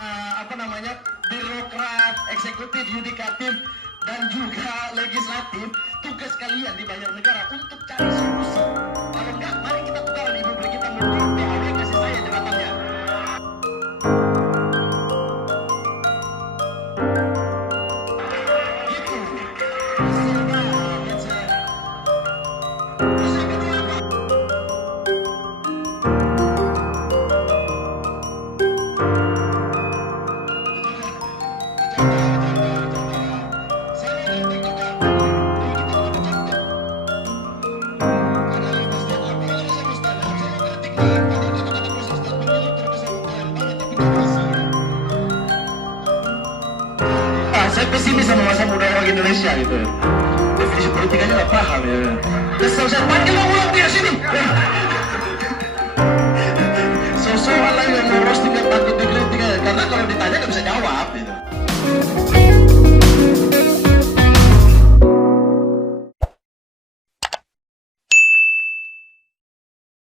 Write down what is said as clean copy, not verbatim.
apa namanya, birokrat, eksekutif, yudikatif, dan juga legislatif, tugas kalian dibayar negara untuk cari solusi. Kalau enggak, mari kita tukaran, ibu beri kita mundur, PAW kasih saya jabatannya. Gitu. Terus yang kedua apa? Saya pesimis sama masa muda orang Indonesia gitu. Definisi politik aja nggak paham ya. Kesel saya panggil ulang dia sini.